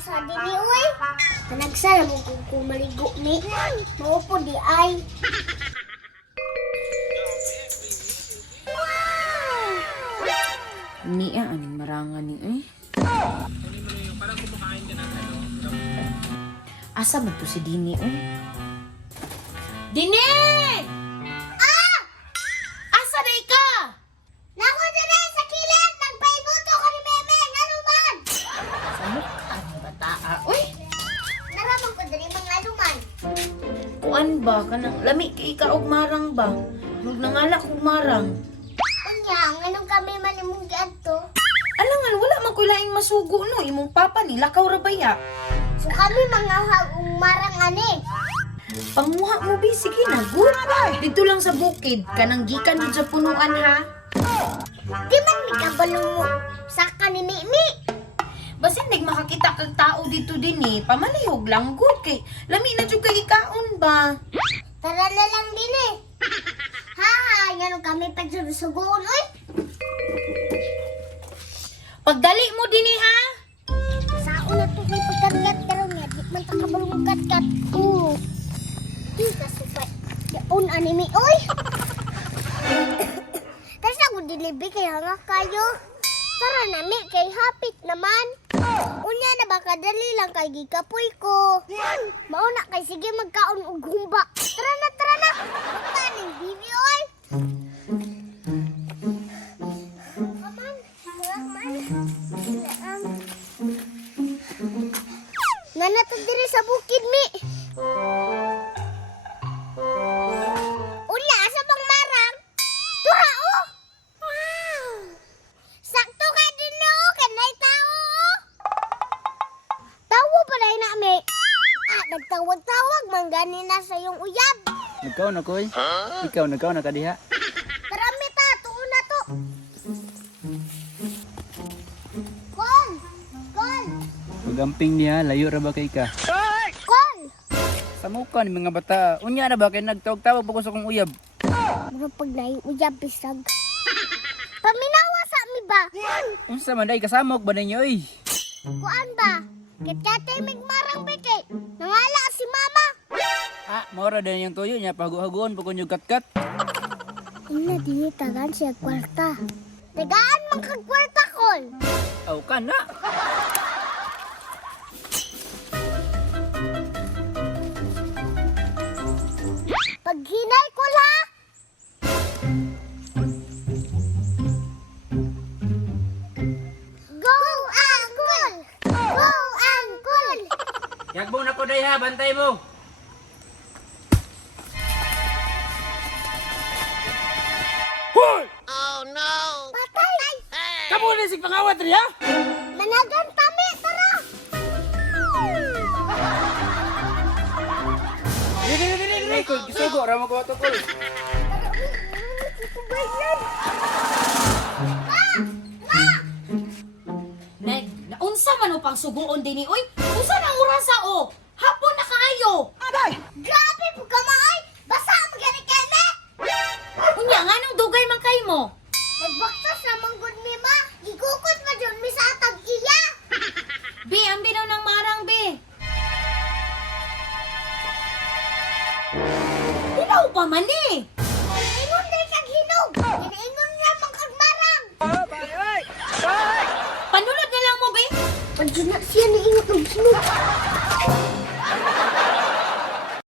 sa dili oy. Panagsala mo kung maligo ni. Maupo di ay. Niya, aning marangan ni eh. Asa man to si Dini eh? Dini! Ah! Asa na ika? Nako dire sa kilid nagpaibuto ko ni Meme ngano man. Sa mukha ng bataa. Uy! Naramang ko diri mga aluman. Kuan ba? Kanang lami kay ika og marang ba? Nung nangalak og marang. Unya, nganong kami man imong giadto? Alangan, wala man ko laing masugo no. Imong papa ni lakaw ra baya. So kami mga hagong marang ani. Panguha mo bi, sige na, good. Dito lang sa bukid, kanang gikan dun sa punuan ha. Di man mi kabalo mo sa kanimi-mi. Basta hindi makakita kag tao dito din eh. Pamalihog lang, good kay. Lami na dyan kay ikaon ba? Tara na lang din eh. Ha, ngano kami pagsusugoon oy. Pagdali mo din eh ha. Sao na to may pagkagat karon nga di man ta kabalo mo kat-kat. Oo. Di ka supat. Yaon anime oy. Tapos ako dilibi kay hanga kayo. Tara na mi kay hapit naman. Unya na ba kadali lang kay gikapoy ko. Mao na kay sige magkaon og humba. Tara na tara na. Kaning bibi oy. Kaman, kaman. Nga na to diri sa bukid mi. Unya asa bang marang? Tura oh. Wow. Sakto ka din no, kanay tao. Tawo pa dai na mi. Nagtawag-tawag man gani na sa yung uyab. Nagkaw na koy? Ikaw nagkaw na kadiha? Karami ta, tuon na to. Kon! Kon! Pagamping niya, layo ra ba kay ka? Kon! Sa mukha ni mga bata, unya na ba kay nagtawag-tawag pa ko sa kong uyab? Mura pag na yung uyab bisag. Paminawa sa mi ba? Unsa man day kasamok ba ninyo oy? Kuan ba? Kitete migmarang beke. Nangala si mama. Ah, mora din yung tuyo niya, pahagu-haguon pa ko yung kat-kat. Ina di tagan siya kwarta. Tagaan man kag kwarta kon. Aw ka na! Paghinay ko la. Go Angkol! Go Angkol! Yagbong na ko day ha, bantay mo! Patay! Kamu na si pangawat rin ha? Managan tami, tara! Dili! Kung gisugo, ramo ko ito ko. Neg, naunsa man upang suguon din eh. Uy, unsa nang orasa o? Hapon na kaayo. Grabe po ka maay! Basa ang gani kene! Unya, nga nang dugay man kay mo. Nagbaktas na manggod mi ma! Igukot ma dyan mi sa atag iya! Bi, ang binaw ng marang, bi. Hilaw pa man eh. Ingon na kag hinog! Inaingon niya magkagmarang! Panulod na lang mo, bi. Pag na siya na ingot ng hinog!